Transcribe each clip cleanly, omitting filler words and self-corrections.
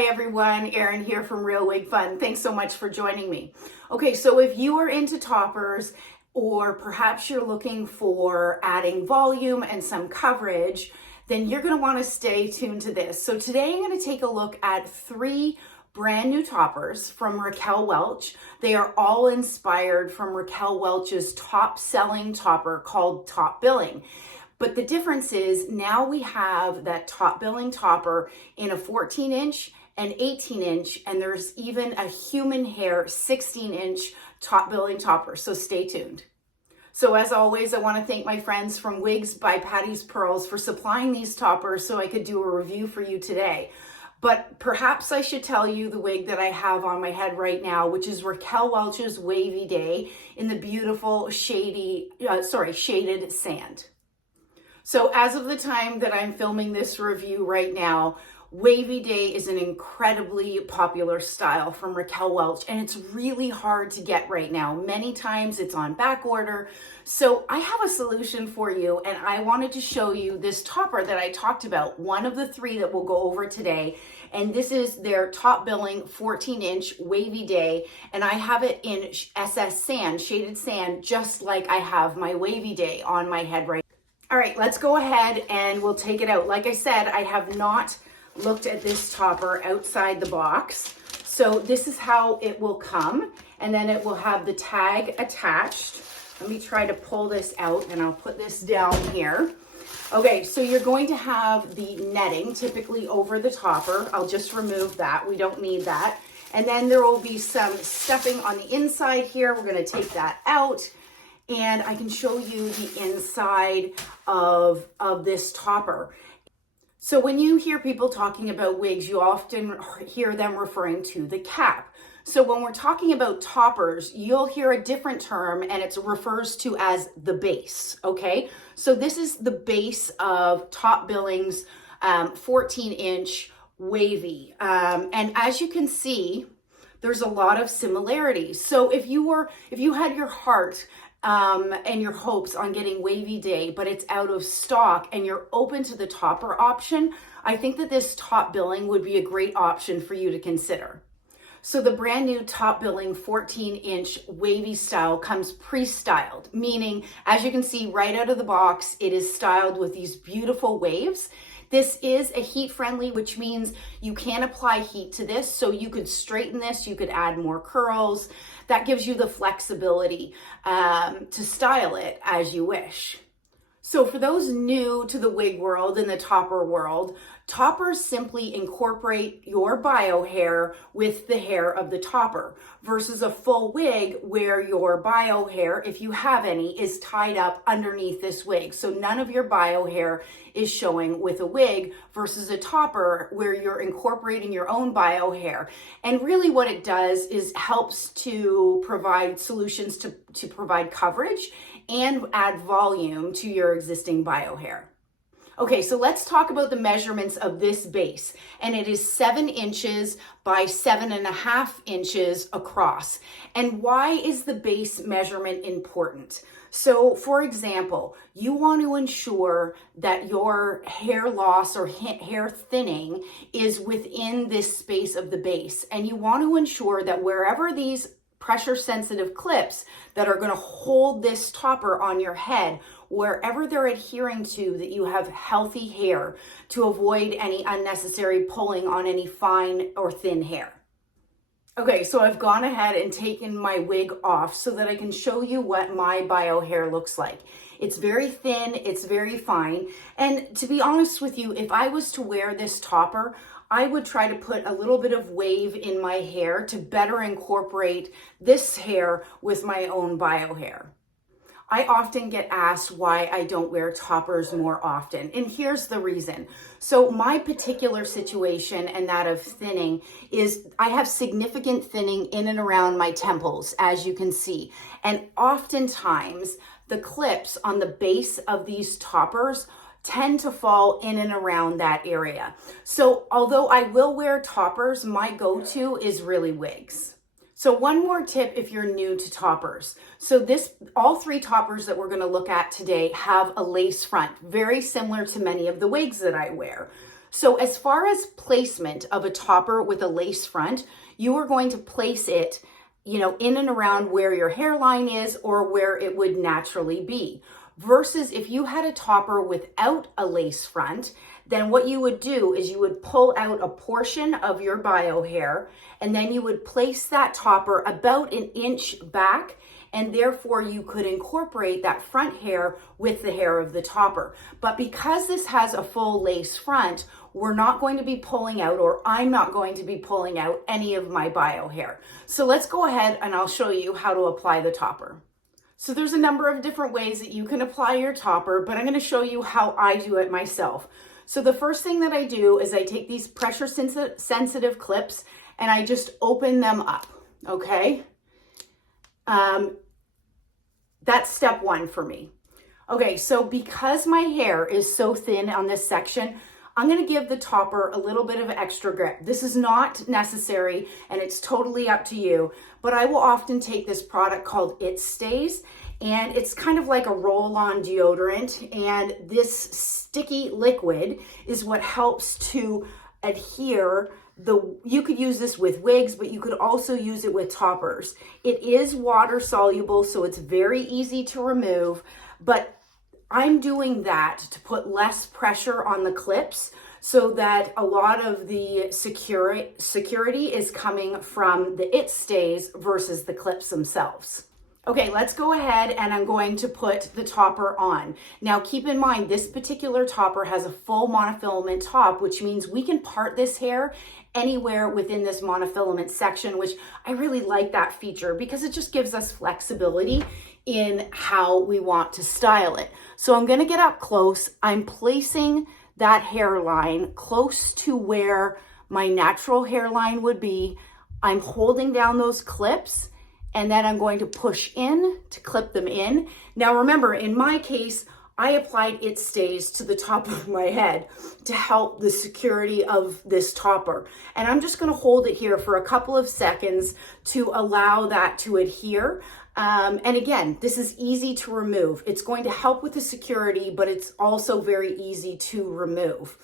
Hi everyone, Erin here from Real Wig Fun. Thanks so much for joining me. Okay, so if you are into toppers, or perhaps you're looking for adding volume and some coverage, then you're going to want to stay tuned to this. So today I'm going to take a look at 3 brand new toppers from Raquel Welch. They are all inspired from Raquel Welch's top selling topper called Top Billing. But the difference is now we have that top billing topper in a 14-inch and 18-inch, and there's even a human hair 16-inch top billing topper. So stay tuned. So as always, I want to thank my friends from Wigs by Patti's Pearls for supplying these toppers so I could do a review for you today. But perhaps I should tell you the wig that I have on my head right now, which is Raquel Welch's Wavy Day in the beautiful shaded sand. So as of the time that I'm filming this review right now, Wavy Day is an incredibly popular style from Raquel Welch, and it's really hard to get right now. Many times it's on back order. So I have a solution for you, and I wanted to show you this topper that I talked about, one of the 3 that we'll go over today. And this is their top billing 14-inch Wavy Day, and I have it in SS sand, shaded sand, just like I have my Wavy Day on my head right now. All right, let's go ahead and we'll take it out. Like I said, I have not looked at this topper outside the box. So this is how it will come, and then it will have the tag attached. Let me try to pull this out, and I'll put this down here. Okay, so you're going to have the netting typically over the topper. I'll just remove that. We don't need that. And then there will be some stuffing on the inside here. We're going to take that out, and I can show you the inside of this topper. So when you hear people talking about wigs, you often hear them referring to the cap. So when we're talking about toppers, you'll hear a different term, and it refers to as the base, okay? So this is the base of Top Billing's 14-inch Wavy. And as you can see, there's a lot of similarities. So if you had your heart and your hopes on getting Wavy Day, but it's out of stock and you're open to the topper option, I think that this top billing would be a great option for you to consider. So the brand new top billing 14-inch wavy style comes pre-styled, meaning as you can see right out of the box, it is styled with these beautiful waves. This is a heat friendly, which means you can apply heat to this. So you could straighten this, you could add more curls. That gives you the flexibility to style it as you wish. So for those new to the wig world and the topper world, toppers simply incorporate your bio hair with the hair of the topper versus a full wig where your bio hair, if you have any, is tied up underneath this wig. So none of your bio hair is showing with a wig versus a topper where you're incorporating your own bio hair. And really what it does is helps to provide solutions to provide coverage and add volume to your existing bio hair. Okay, so let's talk about the measurements of this base. And it is 7 inches by 7.5 inches across. And why is the base measurement important? So for example, you want to ensure that your hair loss or hair thinning is within this space of the base. And you want to ensure that wherever these pressure sensitive clips that are going to hold this topper on your head, wherever they're adhering to, that you have healthy hair to avoid any unnecessary pulling on any fine or thin hair. Okay, so I've gone ahead and taken my wig off so that I can show you what my bio hair looks like. It's very thin, it's very fine, and to be honest with you, if I was to wear this topper, I would try to put a little bit of wave in my hair to better incorporate this hair with my own bio hair. I often get asked why I don't wear toppers more often, and here's the reason. So my particular situation and that of thinning is I have significant thinning in and around my temples, as you can see, and oftentimes the clips on the base of these toppers tend to fall in and around that area. So although I will wear toppers, my go-to is really wigs. So one more tip if you're new to toppers. So all 3 toppers that we're going to look at today have a lace front, very similar to many of the wigs that I wear. So as far as placement of a topper with a lace front, you are going to place it, in and around where your hairline is or where it would naturally be. Versus if you had a topper without a lace front, then what you would do is you would pull out a portion of your bio hair, and then you would place that topper about an inch back, and therefore you could incorporate that front hair with the hair of the topper. But because this has a full lace front, we're not going to be pulling out, or I'm not going to be pulling out any of my bio hair. So let's go ahead and I'll show you how to apply the topper. So there's a number of different ways that you can apply your topper, but I'm going to show you how I do it myself. So the first thing that I do is I take these pressure sensitive clips and I just open them up, okay? That's step one for me. Okay, so because my hair is so thin on this section, I'm going to give the topper a little bit of extra grip. This is not necessary and it's totally up to you, but I will often take this product called It Stays, and it's kind of like a roll-on deodorant, and this sticky liquid is what helps to adhere. You could use this with wigs, but you could also use it with toppers. It is water soluble, so it's very easy to remove, but I'm doing that to put less pressure on the clips so that a lot of the security is coming from the It Stays versus the clips themselves. Okay, let's go ahead and I'm going to put the topper on. Now keep in mind, this particular topper has a full monofilament top, which means we can part this hair anywhere within this monofilament section, which I really like that feature because it just gives us flexibility in how we want to style it. So I'm going to get up close. I'm placing that hairline close to where my natural hairline would be. I'm holding down those clips, and then I'm going to push in to clip them in. Now remember, in my case, I applied It Stays to the top of my head to help the security of this topper. And I'm just going to hold it here for a couple of seconds to allow that to adhere. And again, this is easy to remove. It's going to help with the security, but it's also very easy to remove.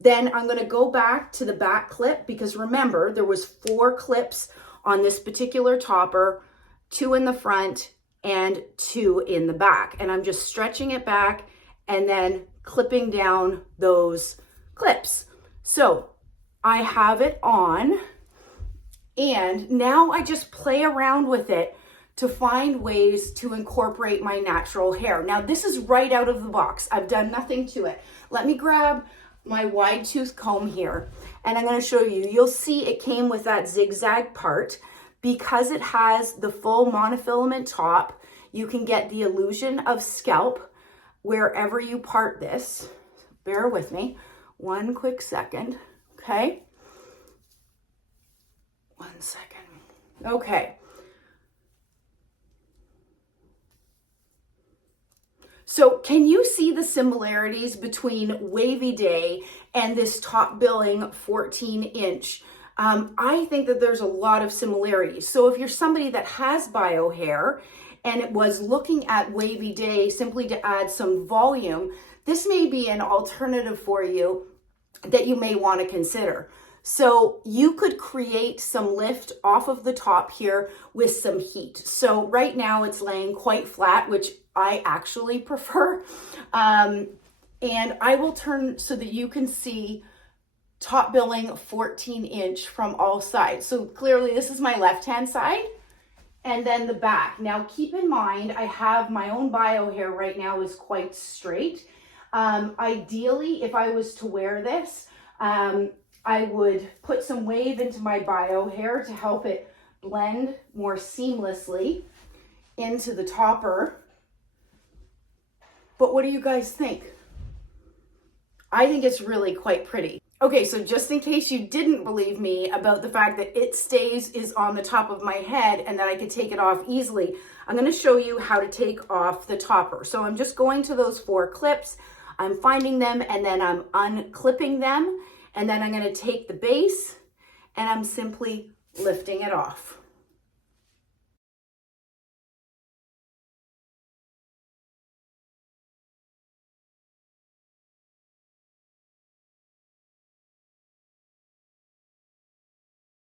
Then I'm going to go back to the back clip because remember, there was 4 clips on this particular topper, 2 in the front and 2 in the back. And I'm just stretching it back and then clipping down those clips. So I have it on, and now I just play around with it to find ways to incorporate my natural hair. Now this is right out of the box. I've done nothing to it. Let me grab my wide tooth comb here and I'm going to show you. You'll see it came with that zigzag part. Because it has the full monofilament top, you can get the illusion of scalp wherever you part this. Bear with me. One quick second. Okay. 1 second. Okay. So can you see the similarities between Wavy Day and this top billing 14-inch? I think that there's a lot of similarities. So if you're somebody that has bio hair and it was looking at Wavy Day simply to add some volume, this may be an alternative for you that you may want to consider. So you could create some lift off of the top here with some heat. So right now it's laying quite flat, which I actually prefer. And I will turn so that you can see top billing 14-inch from all sides. So clearly this is my left-hand side and then the back. Now keep in mind, I have my own bio hair right now is quite straight. Ideally, if I was to wear this, I would put some wave into my bio hair to help it blend more seamlessly into the topper. But what do you guys think? I think it's really quite pretty. Okay, so just in case you didn't believe me about the fact that It Stays is on the top of my head and that I could take it off easily, I'm going to show you how to take off the topper. So I'm just going to those 4 clips, I'm finding them, and then I'm unclipping them, and then I'm going to take the base and I'm simply lifting it off.